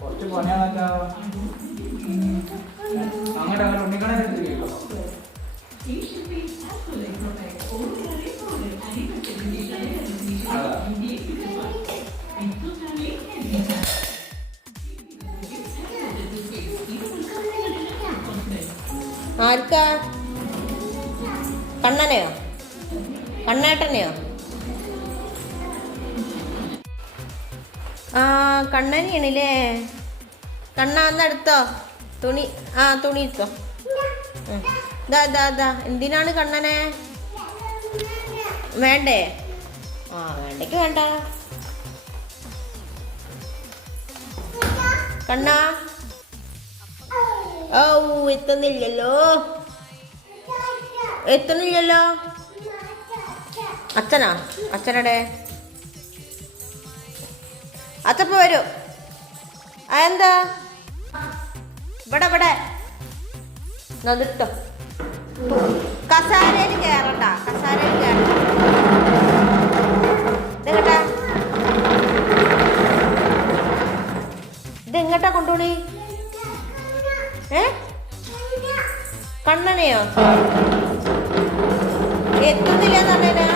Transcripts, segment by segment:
കുറച്ച് പണിയാണല്ലോ അങ്ങോട്ട് അങ്ങോട്ട് ഉണ്ണിക്കണ ആർക്കാ? കണ്ണനെയോ? കണ്ണേട്ടനെയോ? ആ കണ്ണനെയാണല്ലേ. കണ്ണ അന്നെടുത്തോ തുണി ആ തുണി എടുത്തോ. ഇതാ ദാ ദാ എന്തിനാണ് കണ്ണനെ? വേണ്ടേ? ആ വേണ്ടയ്ക്ക് വേണ്ട. കണ്ണാ. ഓ എത്തുന്നില്ലല്ലോ. എത്തുന്നില്ലല്ലോ. അച്ഛനാ? അച്ഛനടെ അച്ഛപ്പ വരൂ. എന്താ? ഇവിടെ ഇവിടെ. കയറണ്ട കസാരയിൽ കയറണ്ട കണ്ണനെയോ? എത്തുന്നില്ല പറഞ്ഞാ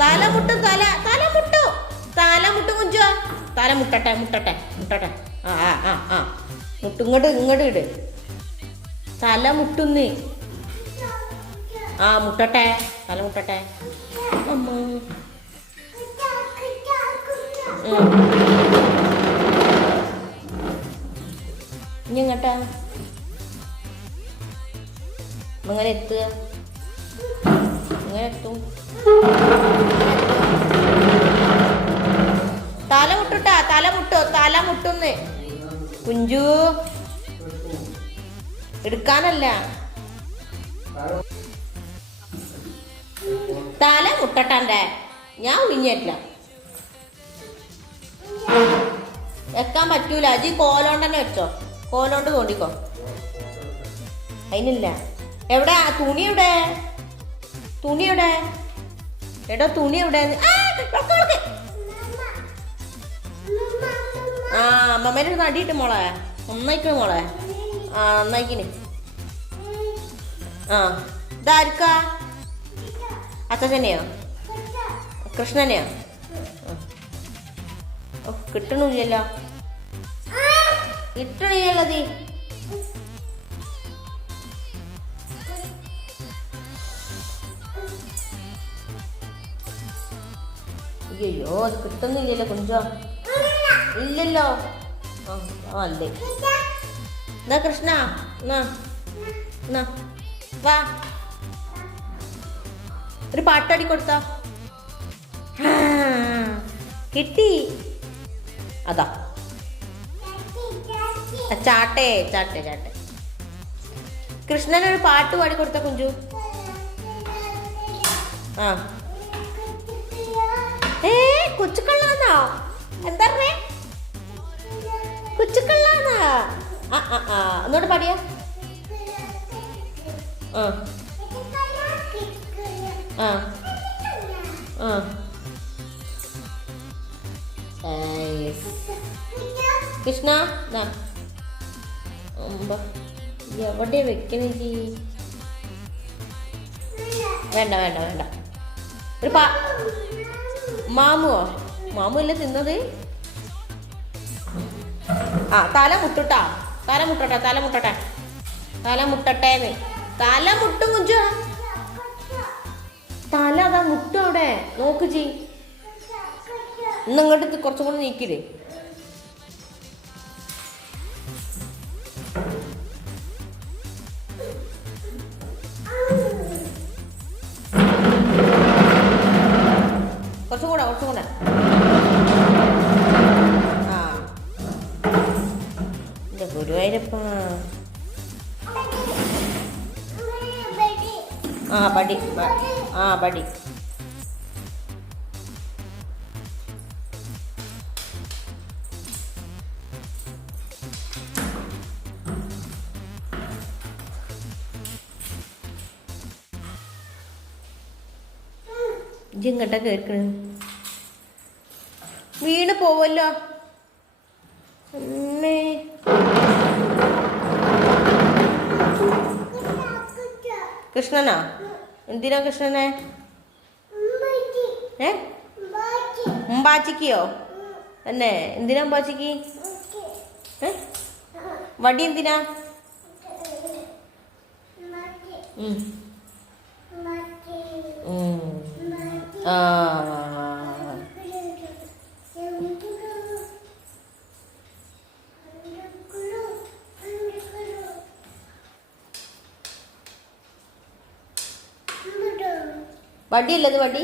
തലമുട്ടും തല തലമുട്ടു. തലമുട്ടു കുഞ്ചോ? തല മുട്ടട്ടെ മുട്ടട്ടെ. മുട്ടട്ടെ ആ ആ ആ ആ. മുട്ടു ഇങ്ങോട്ട് ഇട്. തല മുട്ടുന്ന് ആ മുട്ടട്ടെ തല മുട്ടട്ടെ അമ്മ ഇനി എങ്ങട്ടാ? അങ്ങനെ എത്തുക. ഇങ്ങനെ എത്തും. തല മുട്ടുട്ടാ തല മുട്ടോ തല മുട്ടുന്ന്. കുഞ്ചു. എടുക്കാനല്ല. തല മുട്ടട്ടന്റെ ഞാൻ ഉഴിഞ്ഞിട്ടില്ല. വെക്കാൻ പറ്റൂല. അജി കോലോണ്ട് തന്നെ വെച്ചോ. കോലോണ്ട് തോണ്ടിക്കോ? അതിനില്ല. എവിടെ? തുണി എവിടെ? തുണി എവിടെ? എടോ തുണി എവിടെ? ആ, അമ്മമ്മേനെ നടിയിട്ട് മോളെ. നന്നായിക്കണ് മോളെ. ആ നന്നായിക്കിന് ആ ഇതാർക്കാ അച്ഛനെയോ കൃഷ്ണനെയോ? കിട്ടണില്ലല്ലോ കിട്ടണില്ലല്ലോ തീ അയ്യോ കിട്ടുന്നില്ലല്ലോ കുഞ്ചോ. ഇല്ലല്ലോ. അല്ലേ. എന്നാ കൃഷ്ണ എന്നാ വാ. ഒരു പാട്ടാടി കൊടുത്താ. കിട്ടി. അതാ. ആ, ചാട്ടേ ചാട്ടെ. കൃഷ്ണൻ ഒരു പാട്ട് പാടി കൊടുത്ത കുഞ്ചു? ആ. ഏ കൊച്ചുക്കള്ളാന്നാ? എന്താ പറഞ്ഞേ? കൊച്ചുക്കള്ളാന്നാ? ആ ആ പാടിയ. ആ. ആ. ആ. കൃഷ്ണ. എവിടെ വെക്കണേ ജി വേണ്ട വേണ്ട വേണ്ട. ഒരു പാ മാമുവോ? മാമു അല്ലേ തിന്നത്? ആ തല മുട്ടുട്ടാ. തല മുട്ടട്ടെ തല മുട്ടട്ടെ. തല മുട്ടട്ടേന്ന്. തല മുട്ടും കുഞ്ചു തല അതാ മുട്ടും അവിടെ. നോക്ക് ചെയ് ഇന്ന് ഇങ്ങോട്ട് കുറച്ചും കൂടെ നീക്കില്ലേ ആ പടി. ആ പടി. ഇങ്ങോട്ടാ കേൾക്കണത് വീണ് പോവല്ലോ. അമ്മേ. കൃഷ്ണനാ? എന്തിനാ കൃഷ്ണനെ? ഏ? ഉമ്പാച്ചിക്കോ തന്നെ എന്തിനാ ഉമ്പാച്ചിക്ക്? ഏ? വടി എന്തിനാ? വടിയല്ലത് വടി?